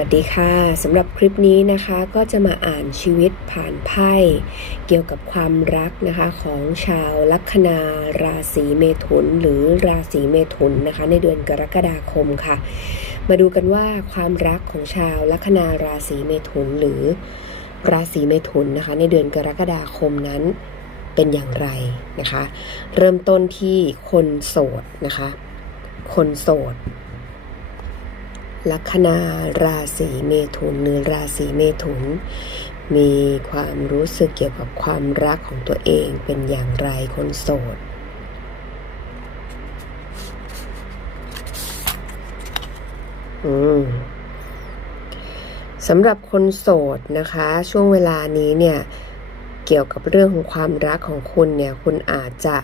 วัสดีค่ะสำหรับคลิปนี้นะคะก็จะมาอ่านชีวิตผ่านไพ่เกี่ยวกับความรักนะคะของชาวลัคนาราศีเมถุน หรือราศีเมถุนนะคะในเดือนกรกฎาคมค่ะ มาดูกันว่าความรักของชาวลัคนาราศีเมถุน หรือราศีเมถุนนะคะ ในเดือนกรกฎาคมนั้นเป็นอย่างไรนะคะ เริ่มต้นที่คนโสดนะคะ คนโสด ลัคนาราศีเมถุนหรือราศีเมถุน มีความรู้สึกเกี่ยวกับความรักของตัวเองเป็นอย่างไรคนโสดอืมสำหรับคนโสดนะคะ ช่วงเวลานี้เนี่ยเกี่ยวกับเรื่องของความรักของคุณเนี่ยคุณอาจจะ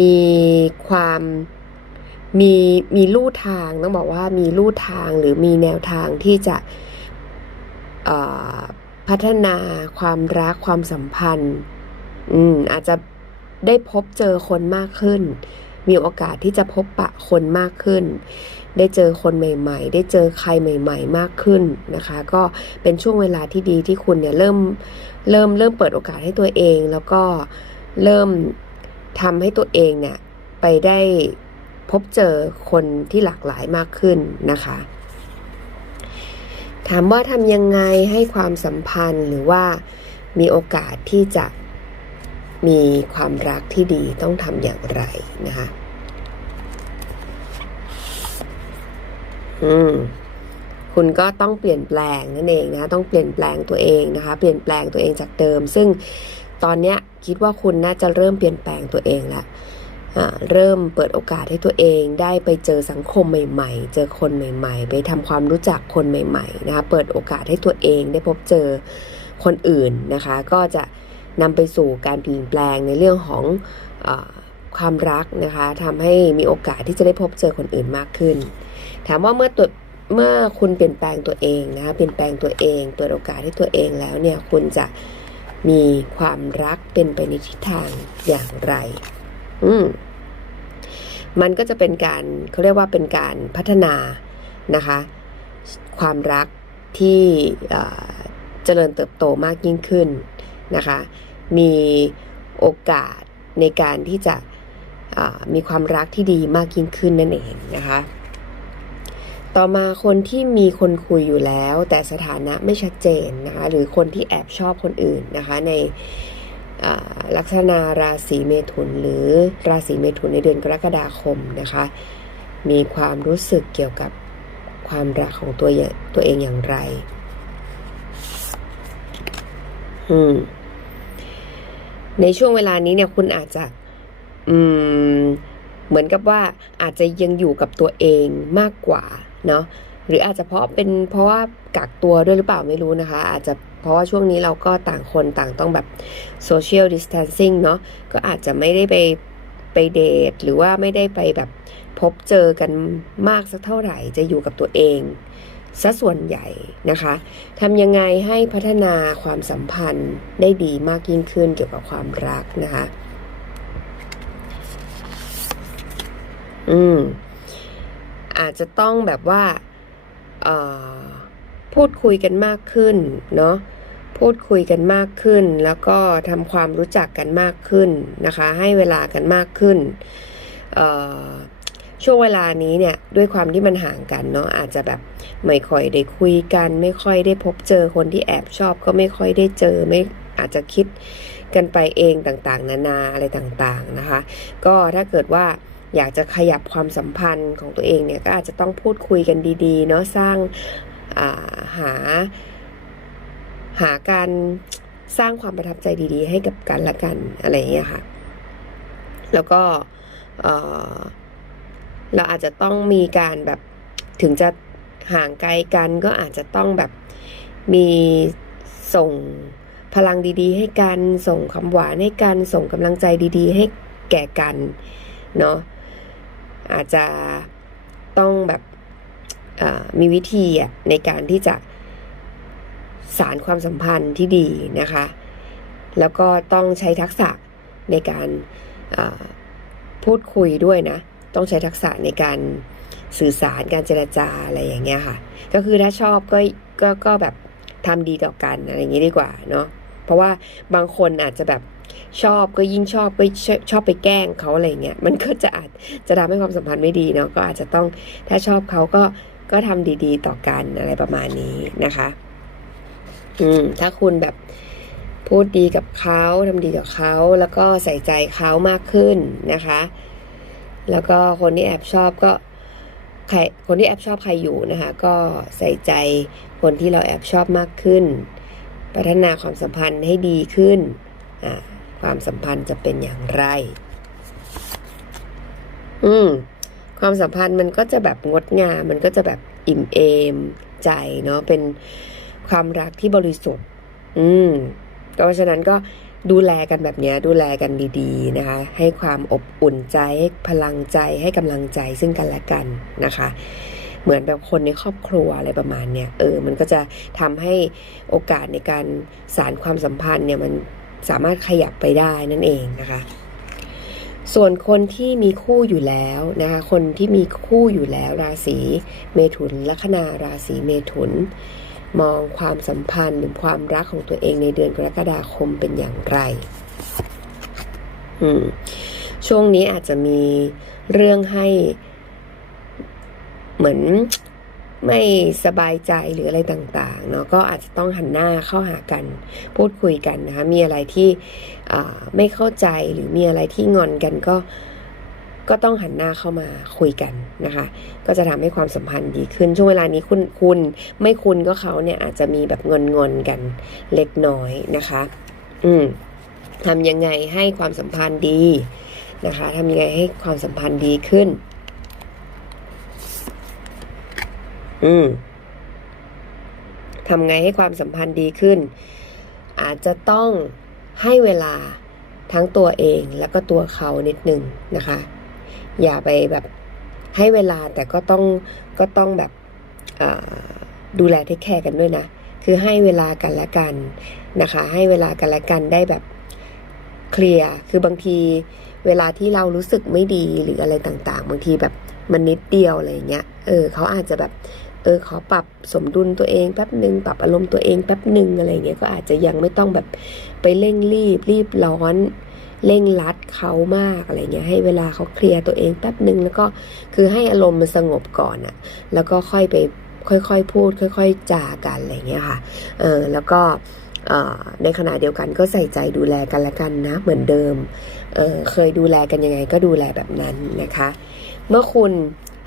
มีความ มีมีลู่ทางต้องบอกว่ามีลู่ทางหรือมีแนวทางที่จะพัฒนาความรักความสัมพันธ์ อืมอาจจะได้พบเจอคนมากขึ้น มีโอกาสที่จะพบปะคนมากขึ้น ได้เจอคนใหม่ ๆ ได้เจอใครใหม่ ๆ มากขึ้นนะคะ ก็เป็นช่วงเวลาที่ดีที่คุณเนี่ยเริ่มเริ่มเริ่มเปิดโอกาสให้ตัวเอง แล้วก็เริ่มทำให้ตัวเองเนี่ยไปได้ พบเจอคนที่หลากหลายมากขึ้นนะคะ ถามว่าทำยังไงให้ความสัมพันธ์หรือว่ามีโอกาสที่จะมีความรักที่ดีต้องทำอย่างไรนะคะอืมคุณก็ต้องเปลี่ยนแปลงนั่นเองนะต้องเปลี่ยนแปลงตัวเองนะคะ เปลี่ยนแปลงตัวเองจากเดิม ซึ่งตอนเนี้ยคิดว่าคุณน่าจะเริ่มเปลี่ยนแปลงตัวเองและอ่า เริ่มเปิดโอกาสให้ตัวเองได้ไปเจอสังคมใหม่ ๆ เจอคนใหม่ ๆ ไปทำความรู้จักคนใหม่ๆนะคะเปิดโอกาสให้ตัวเองได้พบเจอคนอื่นนะคะ ก็จะนำไปสู่การเปลี่ยนแปลงในเรื่องของอความรักนะคะทำให้มีโอกาสที่จะได้พบเจอคนอื่นมากขึ้น ถามว่าเมื่อตัวเมื่อคุณเปลี่ยนแปลงตัวเองนะคะเปลี่ยนแปลงตัวเอง เปิดโอกาสให้ตัวเองแล้วเนี่ยคุณจะมีความรักเป็นไปในทิศทางอย่างไร อืม มันก็จะเป็นการเขาเรียกว่าเป็นการพัฒนานะคะ ความรักที่เจริญเติบโตมากยิ่งขึ้นนะคะ มีโอกาสในการที่จะมีความรักที่ดีมากยิ่งขึ้นนั่นเองนะคะ ต่อมาคนที่มีคนคุยอยู่แล้ว แต่สถานะไม่ชัดเจนนะคะหรือคนที่แอบชอบคนอื่นนะคะใน ลัคนาราศีเมถุนหรือราศีเมถุนในเดือนกรกฎาคมนะคะ มีความรู้สึกเกี่ยวกับความรักของตัวตัวเองอย่างไร อืม ในช่วงเวลานี้เนี่ยคุณอาจจะ อืม เหมือนกับว่าอาจจะยังอยู่กับตัวเองมากกว่า เนาะ หรืออาจจะเพราะเป็นเพราะว่ากักตัวด้วยหรือเปล่าไม่รู้นะคะ อาจจะเพราะว่าช่วงนี้เราก็ต่างคนต่างต้องแบบ social distancing เนาะก็อาจจะไม่ได้ไปไปเดทหรือว่าไม่ได้ไปแบบพบเจอกันมากสักเท่าไหร่จะอยู่กับตัวเองซะส่วนใหญ่นะคะทำยังไงให้พัฒนาความสัมพันธ์ได้ดีมากยิ่งขึ้นเกี่ยวกับความรักนะคะ อืม อาจจะต้องแบบว่า พูดคุยกันมากขึ้นเนาะพูดคุยกันมากขึ้น แล้วก็ทำความรู้จักกันมากขึ้นนะคะ ให้เวลากันมากขึ้นช่วงเวลานี้เนี่ยด้วยความที่มันห่างกันเนาะอาจจะแบบไม่ค่อยได้คุยกัน ไม่ค่อยได้พบเจอคนที่แอบชอบก็ไม่ค่อยได้เจอไม่อาจจะคิดกันไปเองต่างๆ นานาอะไรต่างๆนะคะ ก็ถ้าเกิดว่า อยากจะขยับความสัมพันธ์ของตัวเองเนี่ยก็อาจจะต้องพูดคุยกันดีๆเนาะสร้างาหา หาการสร้างความประทับใจดีๆ ให้กับกันและกันอะไรอย่างเงี้ยค่ะ แล้วก็เอ่อเราอาจจะต้องมีการแบบถึงจะห่างไกลกันก็อาจจะต้องแบบมีส่งพลังดีๆ ให้กัน ส่งคำหวานให้กัน ส่งกำลังใจดีๆ ให้แก่กัน เนาะ อาจจะต้องแบบมีวิธีในการที่จะสารความสัมพันธ์ที่ดีนะคะ แล้วก็ต้องใช้ทักษะในการพูดคุยด้วยนะ ต้องใช้ทักษะในการสื่อสารการเจรจาอะไรอย่างเงี้ยค่ะ ก็คือถ้าชอบก็ก็ก็แบบทำดีต่อกันอะไรอย่างงี้ดีกว่าเนาะเพราะว่าบางคนอาจจะแบบ ชอบก็ยิ่งชอบก็ชชอบไปแกล้งเขาอะไรเงี้ยมันก็จะอาจจะทำให้ความสัมพันธ์ไม่ดีเนาะก็อาจจะต้องถ้าชอบเขาก็ก็ทำดีๆ ต่อกันอะไรประมาณนี้นะคะ อืม ถ้าคุณแบบพูดดีกับเขาทำดีกับเขาแล้วก็ใส่ใจเขามากขึ้นนะคะ แล้วก็คนที่แอบชอบก็ใครคนที่แอบชอบใครอยู่นะคะ ก็ใส่ใจคนที่เราแอบชอบมากขึ้น พัฒนาความสัมพันธ์ให้ดีขึ้นอ่า ความสัมพันธ์จะเป็นอย่างไร อืม ความสัมพันธ์มันก็จะแบบงดงาม มันก็จะแบบอิ่มเอมใจเนาะ เป็นความรักที่บริสุทธิ์ อืม เพราะฉะนั้นก็ดูแลกันแบบนี้ดูแลกันดีๆนะคะ ให้ความอบอุ่นใจให้พลังใจให้กำลังใจซึ่งกันและกันนะคะ เหมือนแบบคนในครอบครัวอะไรประมาณเนี้ยเออมันก็จะทำให้โอกาสในการสารความสัมพันธ์เนี่ยมัน สามารถขยับไปได้นั่นเองนะคะ ส่วนคนที่มีคู่อยู่แล้วนะคะคนที่มีคู่อยู่แล้วราศีเมถุนลัคนาราศีเมถุน มองความสัมพันธ์หรือความรักของตัวเองในเดือนกรกฎาคมเป็นอย่างไรอืมช่วงนี้อาจจะมีเรื่องให้เหมือน ไม่สบายใจหรืออะไรต่างๆเนาะก็อาจจะต้องหันหน้าเข้าหากันพูดคุยกันนะคะมีอะไรที่ไม่เข้าใจหรือมีอะไรที่งอนกันก็ก็ต้องหันหน้าเข้ามาคุยกันนะคะ ก็จะทำให้ความสัมพันธ์ดีขึ้น ช่วงเวลานี้คุณคุณไม่คุณก็เขาเนี่ยอาจจะมีแบบงอนงอนๆกันเล็กน้อยนะคะ อืมทำยังไงให้ความสัมพันธ์ดีนะคะทำยังไงให้ความสัมพันธ์ดีขึ้น อืมทำไงให้ความสัมพันธ์ดีขึ้น อาจจะต้องให้เวลาทั้งตัวเองแล้วก็ตัวเขานิดหนึ่งนะคะ อย่าไปแบบให้เวลาแต่ก็ต้องก็ต้องแบบดูแลเทคแคร์กันด้วยนะ คือให้เวลากันและกันนะคะ ให้เวลากันและกันได้แบบเคลียร์คือบางทีเวลาที่เรารู้สึกไม่ดีหรืออะไรต่างๆ บางทีแบบมันนิดเดียวอะไรเงี้ยเออเขาอาจจะแบบ เออขอปรับสมดุลตัวเองแป๊บหนึ่งปรับอารมณ์ตัวเองแป๊บหนึ่งอะไรเงี้ยก็อาจจะยังไม่ต้องแบบไปเร่งรีบรีบร้อนเร่งรัดเขามากอะไรเงี้ยให้เวลาเขาเคลียร์ตัวเองแป๊บหนึ่งแล้วก็คือให้อารมณ์มันสงบก่อนอะแล้วก็ค่อยไปค่อยๆพูด ค่อย ๆจากันอะไรเงี้ยค่ะเออแล้วก็ในขณะเดียวกันก็ใส่ใจดูแลกันละกันนะ เหมือนเดิมเเคยดูแลกันยังไงก็ดูแลแบบนั้นนะคะ เมื่อคุณ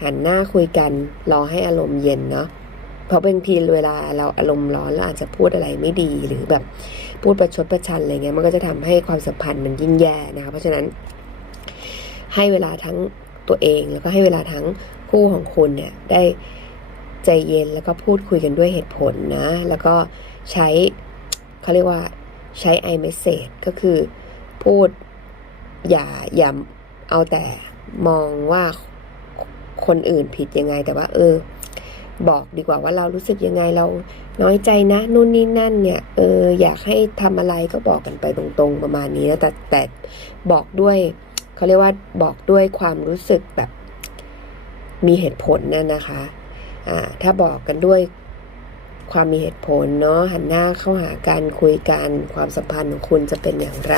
หันหน้าคุยกันรอให้อารมณ์เย็นเนาะเพราะบางทีเวลาเราอารมณ์ร้อนเราอาจจะพูดอะไรไม่ดีหรือแบบพูดประชดประชันอะไรเงี้ยมันก็จะทำให้ความสัมพันธ์มันยิ่งแย่นะคะเพราะฉะนั้น ให้เวลาทั้งตัวเองแล้วก็ให้เวลาทั้งคู่ของคุณเนี่ยได้ใจเย็นแล้วก็พูดคุยกันด้วยเหตุผลนะ แล้วก็ใช้เขาเรียกว่าใช้ i message ก็คือพูดอย่าอย่าเอาแต่มองว่า คนอื่นผิดยังไง แต่ว่า เออ บอกดีกว่าว่าเรารู้สึกยังไงเราน้อยใจนะนู่นนี่นั่นเนี่ยเอออยากให้ทำอะไรก็บอกกันไปตรงๆประมาณนี้นะแต่แต่บอกด้วยเขาเรียกว่าบอกด้วยความรู้สึกแบบมีเหตุผลน่ะนะคะอ่าถ้าบอกกันด้วยความมีเหตุผลเนาะหันหน้าเข้าหากันคุยกันความสัมพันธ์ของคุณจะเป็นอย่างไร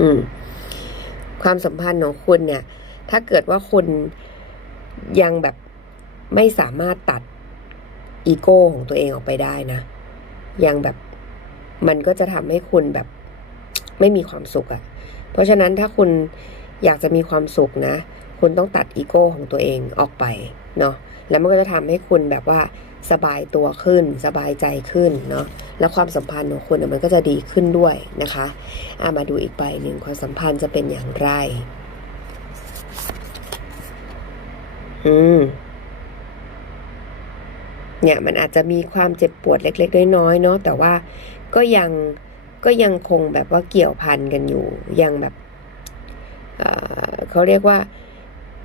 อืม ความสัมพันธ์ของคุณเนี่ย ถ้าเกิดว่าคุณยังแบบไม่สามารถตัดอีโก้ของตัวเองออกไปได้นะ ยังแบบมันก็จะทำให้คุณแบบไม่มีความสุขอะ่ะ เพราะฉะนั้นถ้าคุณอยากจะมีความสุขนะ คุณต้องตัดอีโก้ของตัวเองออกไปเนาะ แล้วมันก็จะทำให้คุณแบบว่าสบายตัวขึ้น สบายใจขึ้นเนาะ แล้วความสัมพันธ์ของคุณมันก็จะดีขึ้นด้วยนะคะอามาดูอีกใบหนึ่งความสัมพันธ์จะเป็นอย่างไร อืม เนี่ยมันอาจจะมีความเจ็บปวดเล็ก ๆ น้อยๆเนาะแต่ว่าก็ยังก็ยังคงแบบว่าเกี่ยวพันกันอยู่ ยังแบบเเขาเรียกว่า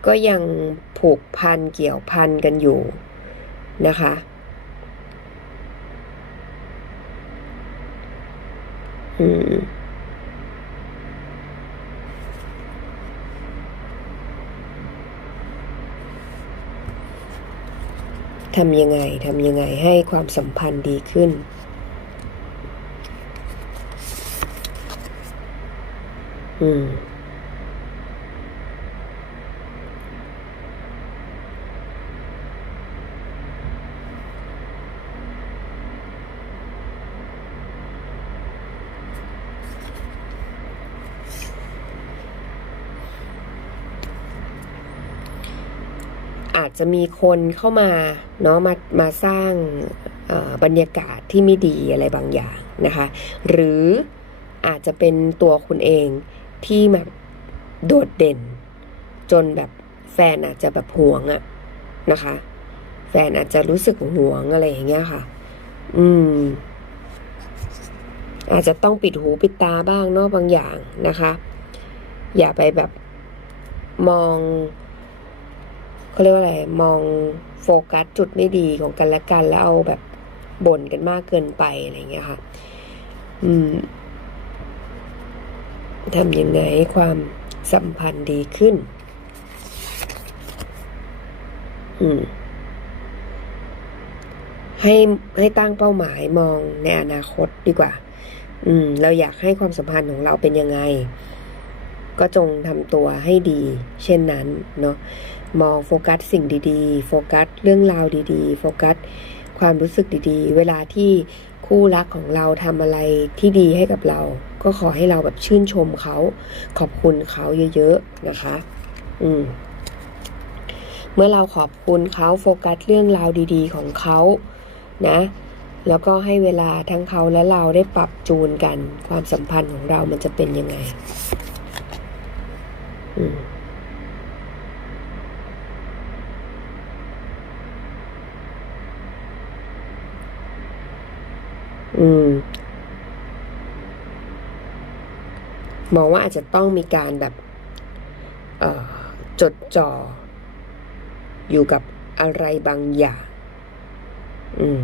ก็ยังผูกพันเกี่ยวพันกันอยู่นะคะ อืม ทำยังไงทำยังไงให้ความสัมพันธ์ดีขึ้น อืม จะมีคนเข้ามาเนาะมามาสร้างบรรยากาศที่ไม่ดีอะไรบางอย่างนะคะ หรืออาจจะเป็นตัวคุณเองที่แบบโดดเด่น จนแบบแฟนอาจจะแบบหวงอะนะคะ แฟนอาจจะรู้สึกหวงอะไรอย่างเงี้ยค่ะ อืม อาจจะต้องปิดหูปิดตาบ้างเนาะบางอย่างนะคะ อย่าไปแบบมอง เขาเรียกว่าอะไร มองโฟกัสจุดไม่ดีของกันและกันแล้วเอาแบบบ่นกันมากเกินไปอะไรเงี้ยค่ะ อืมทำยังไงให้ความสัมพันธ์ดีขึ้น อืม ให้ให้ตั้งเป้าหมายมองในอนาคตดีกว่า อืม เราอยากให้ความสัมพันธ์ของเราเป็นยังไง ก็จงทำตัวให้ดี เช่นนั้นเนาะมองโฟกัสสิ่งดีๆ โฟกัสเรื่องราวดีๆ โฟกัสความรู้สึกดีๆ เวลาที่คู่รักของเราทำอะไรที่ดีให้กับเรา ก็ขอให้เราแบบชื่นชมเขาขอบคุณเขาเยอะๆนะคะ อืม เมื่อเราขอบคุณเขาโฟกัสเรื่องราวดีๆ ของเขานะแล้วก็ให้เวลาทั้งเขาและเราได้ปรับจูนกัน ความสัมพันธ์ของเรามันจะเป็นยังไง อืมอืม มองว่าอาจจะต้องมีการแบบ เอ่อ จดจ่อ อยู่กับอะไรบางอย่าง อืม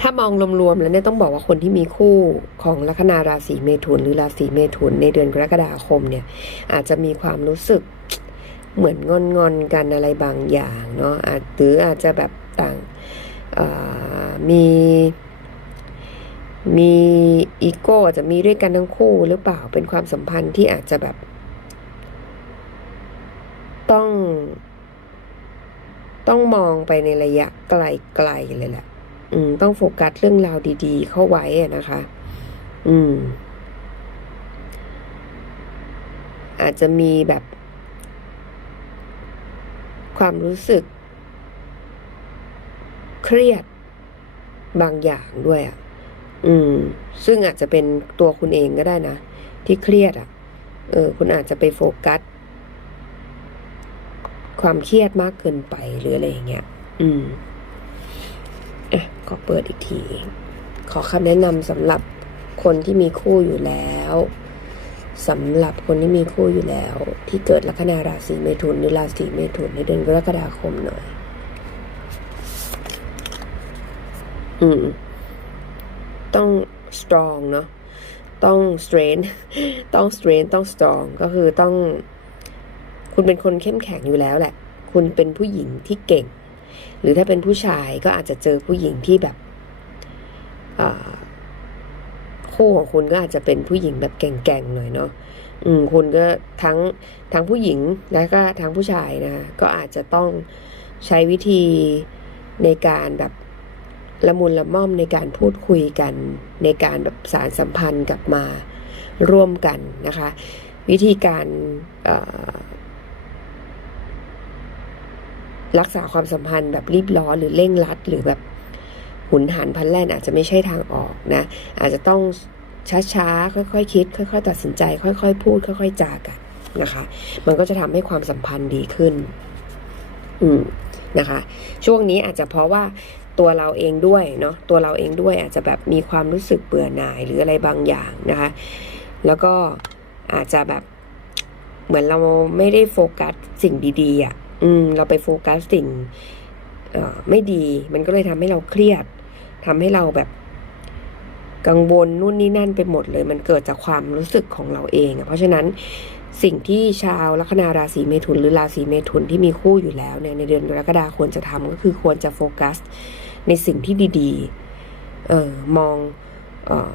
ถ้ามองรวมๆแล้วเนี่ยต้องบอกว่าคนที่มีคู่ของลัคนาราศีเมถุนหรือราศีเมถุนในเดือนกรกฎาคมเนี่ยอาจจะมีความรู้สึกเหมือนงอนงอนๆกันอะไรบางอย่างเนาะอาจหรืออาจจะแบบต่างมีมีอีโก้อาจจะมีด้วยกันทั้งคู่หรือเปล่าเป็นความสัมพันธ์ที่อาจจะแบบ ต้อง ต้องมองไปในระยะไกลๆเลยแหละ อืม ต้องโฟกัสเรื่องราวดีๆ เข้าไว้นะคะ อืม อาจจะมีแบบ ความรู้สึก เครียดบางอย่างด้วยอะ อืม ซึ่งอาจจะเป็นตัวคุณเองก็ได้นะ ที่เครียดอะ เออ คุณอาจจะไปโฟกัส ความเครียดมากเกินไปหรืออะไรอย่างเงี้ย อืม อะขอเปิดอีกที ขอคำแนะนำสำหรับคนที่มีคู่อยู่แล้วสำหรับคนที่มีคู่อยู่แล้ว ที่เกิดลัคนาราศีเมถุนหรือราศีเมถุนในเดือนกรกฎาคมหน่อย อืม ต้อง strong เนาะต้อง strength ต้อง strength ต้อง strong ก็คือต้อง คุณเป็นคนเข้มแข็งอยู่แล้วแหละ คุณเป็นผู้หญิงที่เก่ง หรือถ้าเป็นผู้ชายก็อาจจะเจอผู้หญิงที่แบบคู่ของคุณก็อาจจะเป็นผู้หญิงแบบแก่งๆหน่อยเนาะอืมคุณก็ทั้งทั้งผู้หญิงแล้วก็ทั้งผู้ชายนะก็อาจจะต้องใช้วิธีในการแบบละมุนละม่อมในการพูดคุยกัน ในการแบบสารสัมพันธ์กลับมาร่วมกันนะคะ วิธีการ รักษาความสัมพันธ์แบบรีบร้อนหรือเร่งรัด หรือแบบหุนหันพลันแล่นอาจจะไม่ใช่ทางออกนะ อาจจะต้องช้าๆ ค่อยๆคคิด ค่อย ๆ ตัดสินใจ ค่อย ๆ พูด ค่อย ๆ จากันนะคะ มันก็จะทำให้ความสัมพันธ์ดีขึ้น อืมนะคะ ช่วงนี้อาจจะเพราะว่าตัวเราเองด้วยเนาะตัวเราเองด้วยอาจจะแบบมีความรู้สึกเบื่อหน่ายหรืออะไรบางอย่างนะคะ แล้วก็อาจจะแบบเหมือนเราไม่ได้โฟกัสสิ่งดีๆอะ่ะ อืม เราไปโฟกัสสิ่งเออไม่ดี มันก็เลยทำให้เราเครียดทำให้เราแบบกังวลนู่นนี่นั่นไปหมดเลย มันเกิดจากความรู้สึกของเราเองอะเพราะฉะนั้นสิ่งที่ชาวลัคนาราศีเมถุน หรือราศีเมถุนที่มีคู่อยู่แล้วเนี่ยในเดือนกรกฎาควรจะทำก็คือควรจะโฟกัส ในสิ่งที่ดีๆ เออมองออ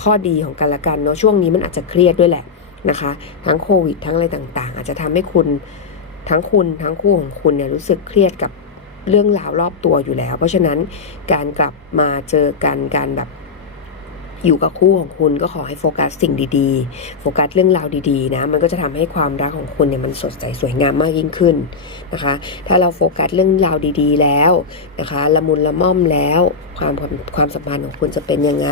ข้อดีของกันและกันเนาะช่วงนี้มันอาจจะเครียดด้วยแหละนะคะ ทั้งโควิดทั้งอะไรต่างๆ อาจจะทำให้คุณ ทั้งคุณทั้งคู่ของคุณเนี่ยรู้สึกเครียดกับเรื่องราวรอบตัวอยู่แล้ว เพราะฉะนั้นการกลับมาเจอกันการแบบอยู่กับคู่ของคุณก็ขอให้โฟกัสสิ่งดีๆ โฟกัสเรื่องราวดีๆ นะ มันก็จะทำให้ความรักของคุณเนี่ยมันสดใสสวยงามมากยิ่งขึ้นนะคะ ถ้าเราโฟกัสเรื่องราวดีๆ แล้วนะคะ ละมุนละม่อมแล้ว ความความความสัมพันธ์ของคุณจะเป็นยังไง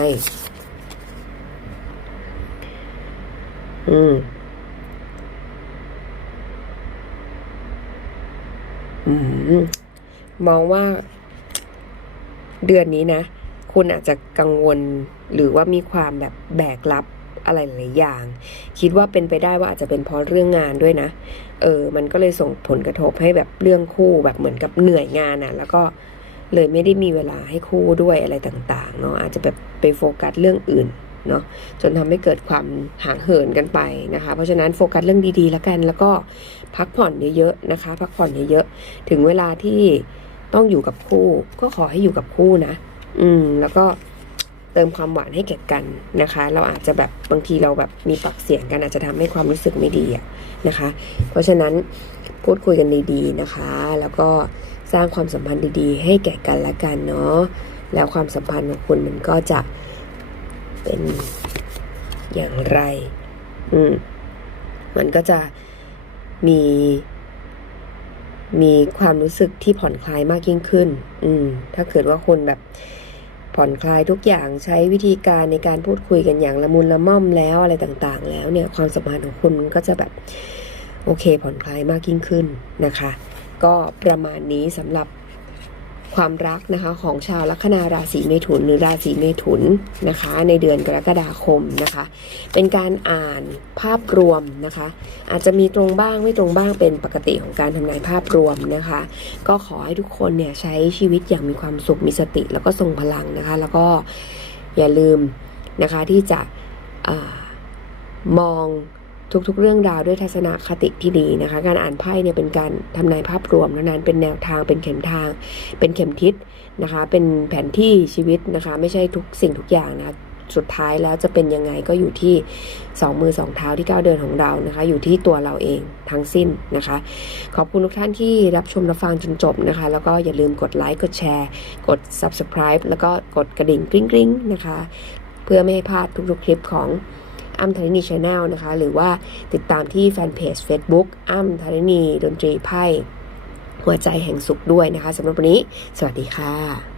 อืม มมองว่า เดือนนี้นะ คุณอาจจะกังวลหรือว่ามีความแบบแบกรับอะไรหลายอย่าง คิดว่าเป็นไปได้ว่าอาจจะเป็นเพราะเรื่องงานด้วยนะ เออ มันก็เลยส่งผลกระทบให้แบบเรื่องคู่แบบเหมือนกับเหนื่อยงานอะ่ะ แล้วก็เลยไม่ได้มีเวลาให้คู่ด้วยอะไรต่าง ๆ เนาะอาจจะแบบไปโฟกัสเรื่องอื่น เนาะจนทำให้เกิดความห่างเหินกันไปนะคะ เพราะฉะนั้นโฟกัสเรื่องดีๆแล้วกัน แล้วก็พักผ่อนเยอะๆนะคะ พักผ่อนเยอะๆถึงเวลาที่ต้องอยู่กับคู่ ก็ขอให้อยู่กับคู่นะ อืม แล้วก็เติมความหวานให้แก่กันนะคะ เราอาจจะแบบบางทีเราแบบมีปากเสียงกันอาจจะทำให้ความรู้สึกไม่ดีอะนะคะ เพราะฉะนั้นพูดคุยกันดีๆนะคะ แล้วก็สร้างความสัมพันธ์ดีๆ ให้แก่กันและกันเนาะแล้วความสัมพันธ์ของคุณมันก็จะ เป็นอย่างไร อืม มันก็จะมี มีความรู้สึกที่ผ่อนคลายมากยิ่งขึ้น อืม ถ้าเกิดว่าคนแบบผ่อนคลายทุกอย่างใช้วิธีการในการพูดคุยกันอย่างละมุนละม่อมแล้วอะไรต่างๆ แล้วเนี่ยความสัมพันธ์ของคุณมันก็จะแบบ โอเคผ่อนคลายมากยิ่งขึ้นนะคะ ก็ประมาณนี้สำหรับ ความรักนะคะของชาวลัคนาราศีเมถุนหรือราศีเมถุนนะคะ ในเดือนกรกฎาคมนะคะ เป็นการอ่านภาพรวมนะคะ อาจจะมีตรงบ้างไม่ตรงบ้างเป็นปกติของการทำนายภาพรวมนะคะ ก็ขอให้ทุกคนเนี่ยใช้ชีวิตอย่างมีความสุขมีสติ แล้วก็ทรงพลังนะคะ แล้วก็อย่าลืมนะคะที่จะอมอง ทุกๆ เรื่องราวด้วยทัศนคติที่ดีนะคะ การอ่านไพ่เนี่ยเป็นการทำนายภาพรวมเท่านั้นเป็นแนวทางเป็นเข็มทาง เป็นเข็มทิศนะคะ เป็นแผนที่ชีวิตนะคะ ไม่ใช่ทุกสิ่งทุกอย่างนะสุดท้ายแล้วจะเป็นยังไงก็อยู่ที่สองมือสองเท้าที่ก้าวเดินของเรานะคะ อยู่ที่ตัวเราเองทั้งสิ้นนะคะ ขอบคุณทุกท่านที่รับชมรับฟังจนจบนะคะ แล้วก็อย่าลืมกดไลค์กดแชร์ กด subscribe แล้วก็กดกระดิ่งกริ๊งๆนะคะ เพื่อไม่ให้พลาดทุกๆคลิปของ อ้ำธรินีชาแนลนะคะ หรือว่าติดตามที่แฟนเพจ Facebook อ้ำธรินีดนตรีไพ่หัวใจแห่งสุขด้วยนะคะสำหรับวันนี้ สวัสดีค่ะ